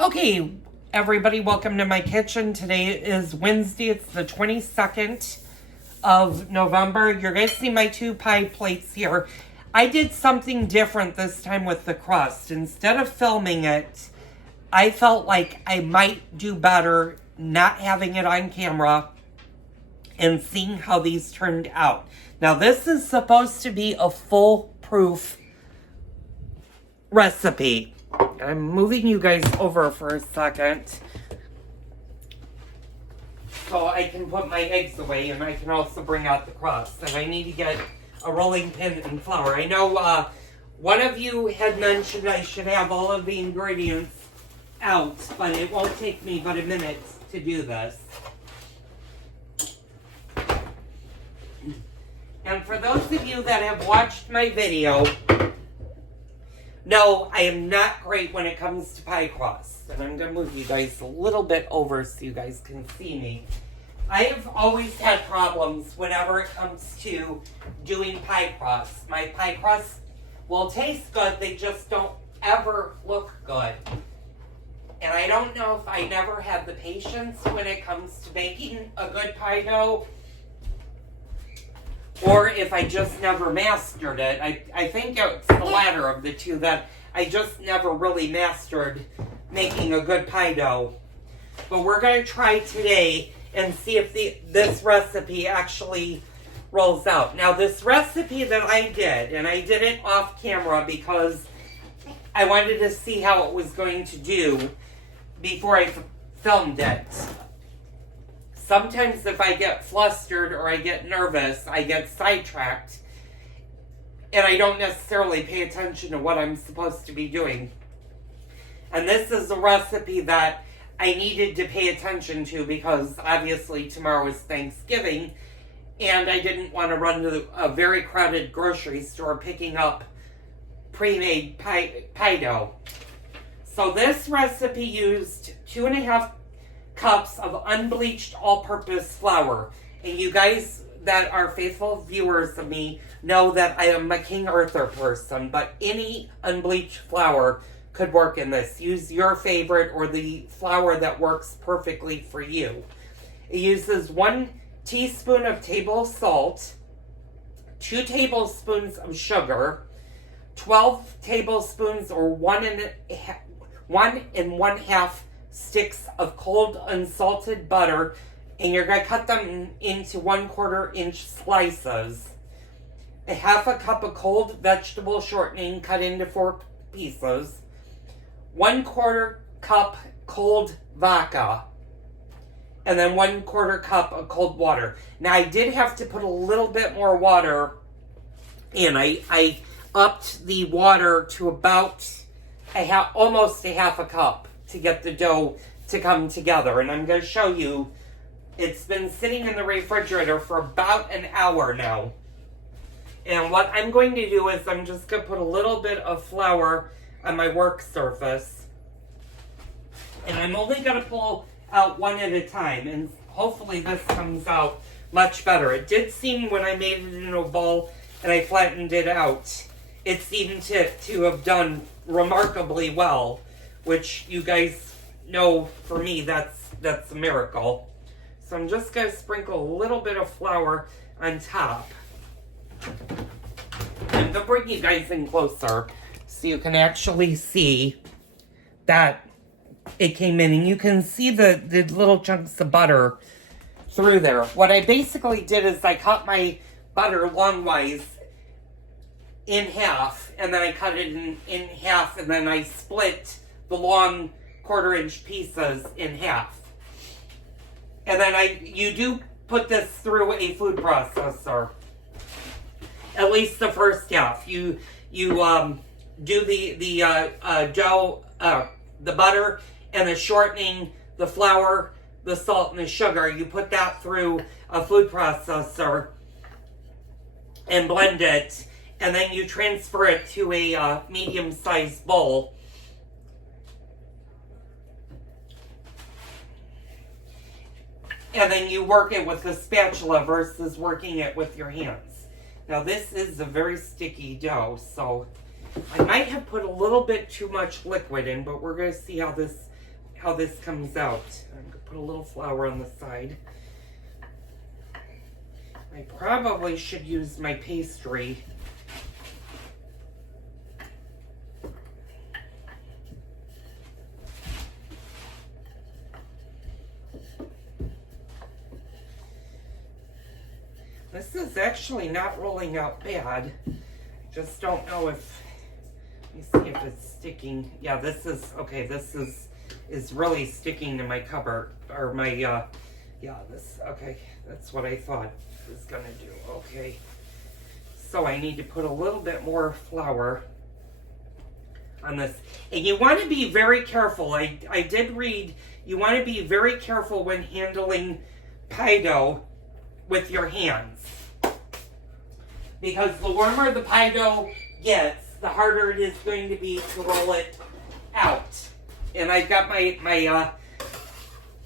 Okay, everybody, welcome to my kitchen. Today is Wednesday. It's the 22nd of November. You're going to see my 2 pie plates here. I did something different this time with the crust. Instead of filming it, I felt like I might do better not having it on camera and seeing how these turned out. Now, this is supposed to be a foolproof recipe. I'm moving you guys over for a second so I can put my eggs away, and I can also bring out the crust. And I need to get a rolling pin and flour. I know one of you had mentioned I should have all of the ingredients out, but it won't take me but a minute to do this. And for those of you that have watched my video, no, I am not great when it comes to pie crust. And I'm going to move you guys a little bit over so you guys can see me. I have always had problems whenever it comes to doing pie crust. My pie crust will taste good, they just don't ever look good. And I don't know if I never had the patience when it comes to making a good pie dough, or if I just never mastered it. I think it's the latter of the two, that I just never really mastered making a good pie dough. But we're going to try today and see if this recipe actually rolls out. Now, this recipe that I did, and I did it off camera because I wanted to see how it was going to do before I filmed it. Sometimes if I get flustered or I get nervous, I get sidetracked, and I don't necessarily pay attention to what I'm supposed to be doing. And this is a recipe that I needed to pay attention to because obviously tomorrow is Thanksgiving, and I didn't want to run to a very crowded grocery store picking up pre-made pie dough. So this recipe used 2.5 cups of unbleached all-purpose flour. And you guys that are faithful viewers of me know that I am a King Arthur person, but any unbleached flour could work in this. Use your favorite or the flour that works perfectly for you. It uses 1 teaspoon of table salt, 2 tablespoons of sugar, 12 tablespoons or 1 1.5 sticks of cold unsalted butter, and you're going to cut them into 1/4 inch slices. 1/2 cup of cold vegetable shortening cut into 4 pieces. 1/4 cup cold vodka. And then 1/4 cup of cold water. Now, I did have to put a little bit more water in. I upped the water to about almost 1/2 cup to get the dough to come together. And I'm going to show you, it's been sitting in the refrigerator for about an hour now. And what I'm going to do is I'm just going to put a little bit of flour on my work surface. And I'm only going to pull out one at a time. And hopefully this comes out much better. It did seem when I made it in a bowl and I flattened it out, it seemed to have done remarkably well, which you guys know for me that's a miracle. So I'm just going to sprinkle a little bit of flour on top. I'm going to bring you guys in closer so you can actually see that it came in, and you can see the little chunks of butter through there. What I basically did is I cut my butter longwise in half, and then I cut it in half, and then I split the long 1/4 inch pieces in half. And then you do put this through a food processor. At least the first half. You do the dough, the butter and the shortening, the flour, the salt, and the sugar. You put that through a food processor and blend it, and then you transfer it to a medium-sized bowl. And then you work it with a spatula versus working it with your hands. Now this is a very sticky dough, so I might have put a little bit too much liquid in, but we're going to see how this how this comes out. I'm going to put a little flour on the side. I probably should use my pastry. This is actually not rolling out bad. Just don't know if, let me see if it's sticking. Yeah, this is, okay, this is really sticking to my cupboard, or my, yeah, this, okay, that's what I thought it was gonna do. Okay, so I need to put a little bit more flour on this. And you want to be very careful. I did read, you want to be very careful when handling pie dough with your hands. Because the warmer the pie dough gets, the harder it is going to be to roll it out. And I've got my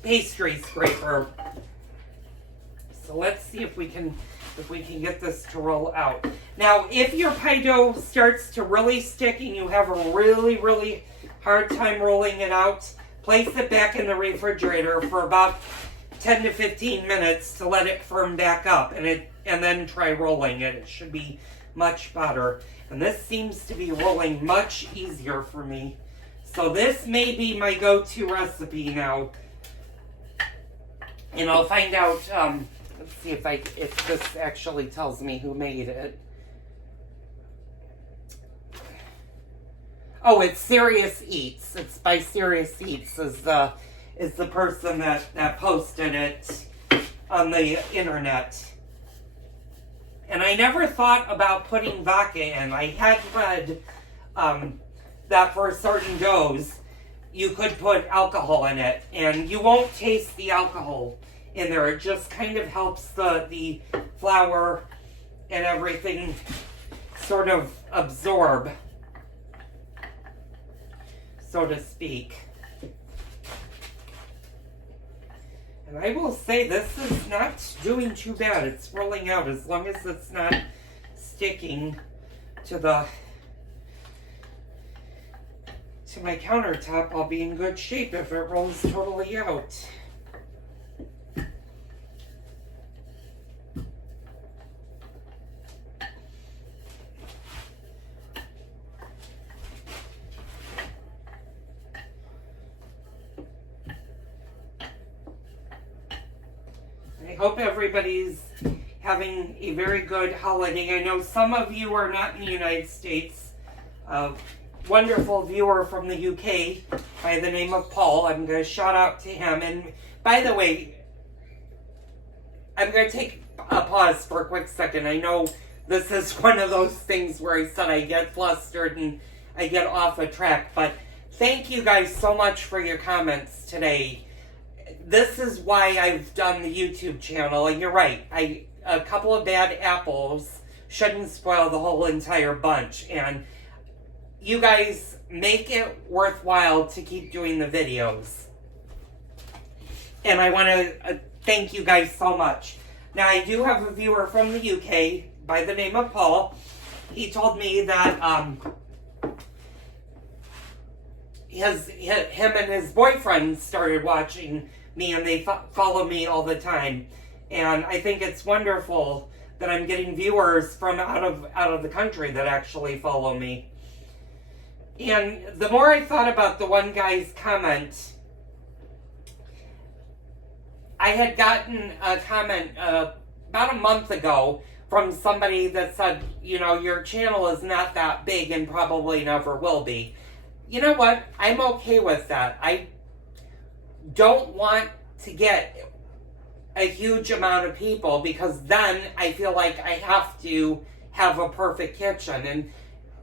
pastry scraper. So let's see if we can get this to roll out. Now, if your pie dough starts to really stick and you have a really, really hard time rolling it out, place it back in the refrigerator for about 10 to 15 minutes to let it firm back up, and then try rolling it. It should be much better. And this seems to be rolling much easier for me. So this may be my go-to recipe now. And I'll find out, let's see if this actually tells me who made it. Oh, it's Serious Eats. It's by Serious Eats is the person that posted it on the internet. And I never thought about putting vodka in. I had read that for certain doughs, you could put alcohol in it, and you won't taste the alcohol in there. It just kind of helps the flour and everything sort of absorb, so to speak. And I will say this is not doing too bad. It's rolling out. As long as it's not sticking to my countertop, I'll be in good shape if it rolls totally out. I hope everybody's having a very good holiday. I know some of you are not in the United States. A wonderful viewer from the UK by the name of Paul. I'm going to shout out to him. And by the way, I'm going to take a pause for a quick second. I know this is one of those things where I said I get flustered and I get off a track. But thank you guys so much for your comments today. This is why I've done the YouTube channel, and you're right. A couple of bad apples shouldn't spoil the whole entire bunch, and you guys make it worthwhile to keep doing the videos. And I want to thank you guys so much. Now, I do have a viewer from the UK by the name of Paul. He told me that him and his boyfriend started watching me, and they follow me all the time. And I think it's wonderful that I'm getting viewers from out of the country that actually follow me. And the more I thought about the one guy's comment, I had gotten a comment about a month ago from somebody that said, you know, your channel is not that big and probably never will be. You know what? I'm okay with that. I don't want to get a huge amount of people, because then I feel like I have to have a perfect kitchen. And,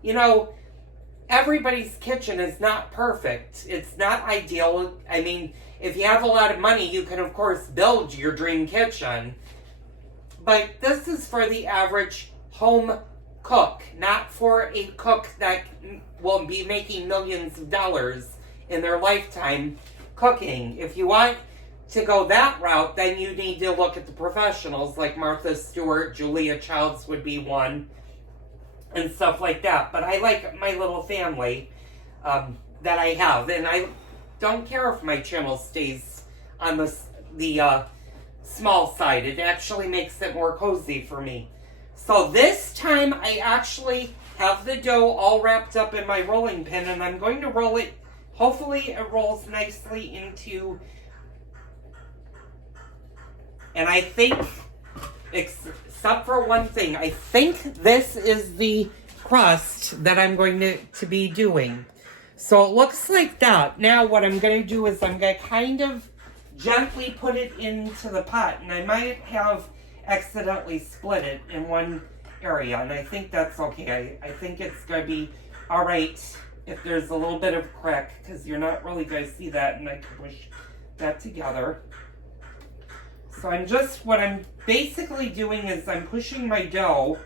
you know, everybody's kitchen is not perfect. It's not ideal. I mean, if you have a lot of money, you can, of course, build your dream kitchen. But this is for the average home cook, not for a cook that will be making millions of dollars in their lifetime cooking. If you want to go that route, then you need to look at the professionals like Martha Stewart, Julia Childs would be one, and stuff like that. But I like my little family that I have, and don't care if my channel stays on the small side. It actually makes it more cozy for me. So this time I actually have the dough all wrapped up in my rolling pin, and I'm going to roll it. Hopefully it rolls nicely into, and I think, except for one thing, I think this is the crust that I'm going to be doing. So it looks like that. Now what I'm going to do is I'm going to kind of gently put it into the pot, and I might have accidentally split it in one area, and I think that's okay. I think it's going to be all right if there's a little bit of crack, because you're not really going to see that, and I can push that together. So what I'm basically doing is I'm pushing my dough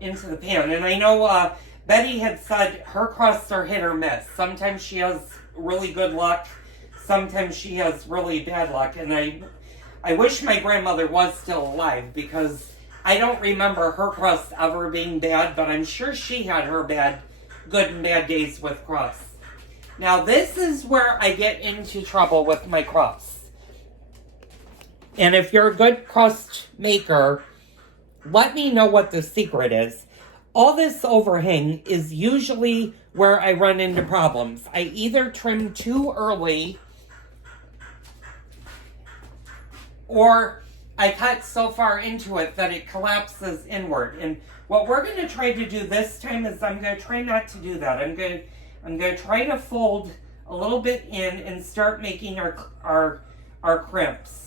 into the pan. And I know Betty had said her crusts are hit or miss. Sometimes she has really good luck. Sometimes she has really bad luck. And I wish my grandmother was still alive, because I don't remember her crusts ever being bad, but I'm sure she had her good and bad days with crusts. Now this is where I get into trouble with my crusts. And if you're a good crust maker, let me know what the secret is. All this overhang is usually where I run into problems. I either trim too early, or I cut so far into it that it collapses inward. And what we're going to try to do this time is I'm going to try not to do that. I'm going to try to fold a little bit in and start making our crimps.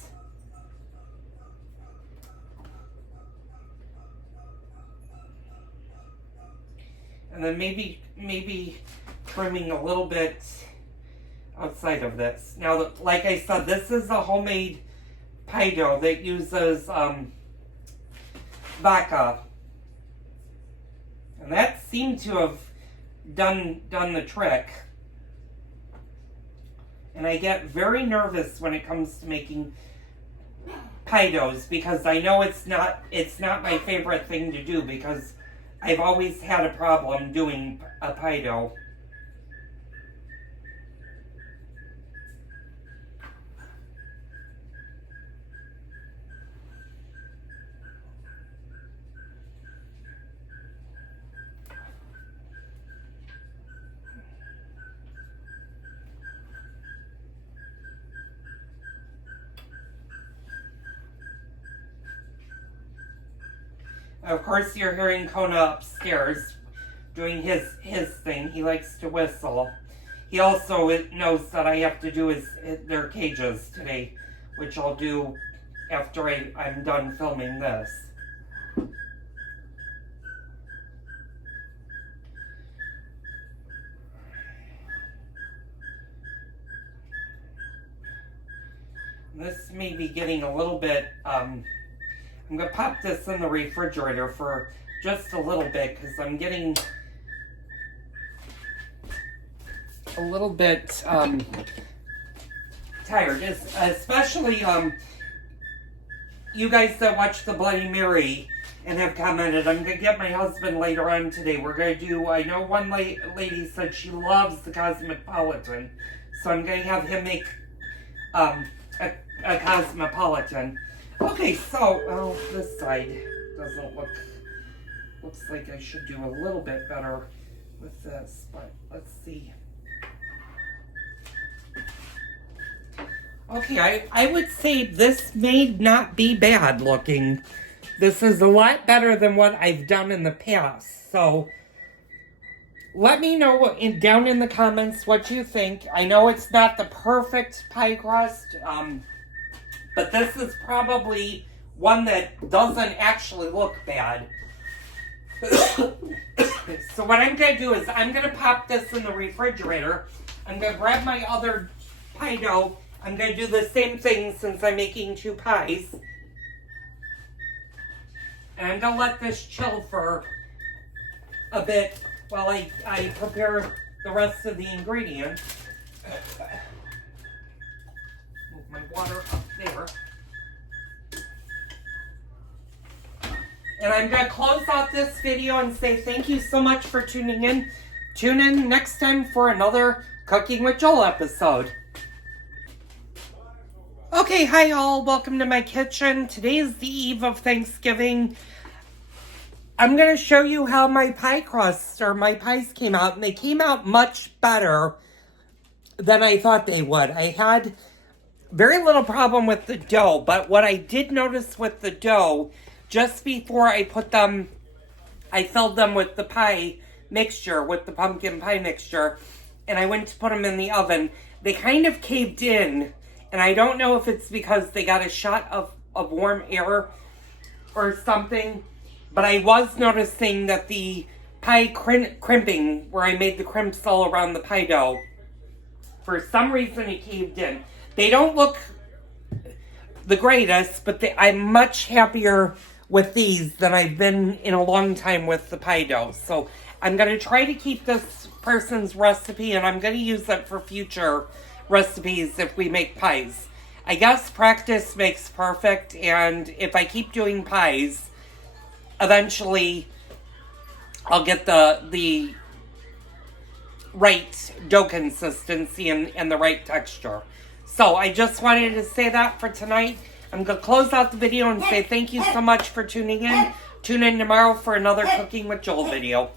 And then maybe trimming a little bit outside of this. Now, like I said, this is a homemade pie dough that uses vodka. And that seemed to have done the trick. And I get very nervous when it comes to making pie doughs, because I know it's not my favorite thing to do, because I've always had a problem doing a pie dough. Of course, you're hearing Kona upstairs doing his thing. He likes to whistle. He also knows that I have to do their cages today, which I'll do after I'm done filming this. This may be getting a little bit, I'm going to pop this in the refrigerator for just a little bit, because I'm getting a little bit tired. Especially you guys that watch the Bloody Mary and have commented. I'm going to get my husband later on today. We're going to do, I know one lady said she loves the Cosmopolitan, so I'm going to have him make a Cosmopolitan. Okay, so, this side doesn't looks like I should do a little bit better with this, but let's see. Okay, I would say this may not be bad looking. This is a lot better than what I've done in the past, so let me know down in the comments what you think. I know it's not the perfect pie crust, but this is probably one that doesn't actually look bad. So what I'm going to do is I'm going to pop this in the refrigerator. I'm going to grab my other pie dough. I'm going to do the same thing since I'm making two pies. And I'm going to let this chill for a bit while I prepare the rest of the ingredients. Move my water up there. And I'm going to close out this video and say thank you so much for tuning in tune in next time for another Cooking with Joel episode. Okay, hi all. Welcome to my kitchen. Today is the eve of Thanksgiving. I'm going to show you how my pie crusts or my pies came out, and they came out much better than I thought they would. I had very little problem with the dough, but what I did notice with the dough, just before I put them, I filled them with the pie mixture, with the pumpkin pie mixture, and I went to put them in the oven. They kind of caved in, and I don't know if it's because they got a shot of warm air or something, but I was noticing that the pie crimping, where I made the crimps all around the pie dough, for some reason it caved in. They don't look the greatest, but I'm much happier with these than I've been in a long time with the pie dough. So I'm going to try to keep this person's recipe, and I'm going to use it for future recipes if we make pies. I guess practice makes perfect, and if I keep doing pies, eventually I'll get the right dough consistency and the right texture. So I just wanted to say that for tonight. I'm going to close out the video and say thank you so much for tuning in. Tune in tomorrow for another Cooking with Joel video.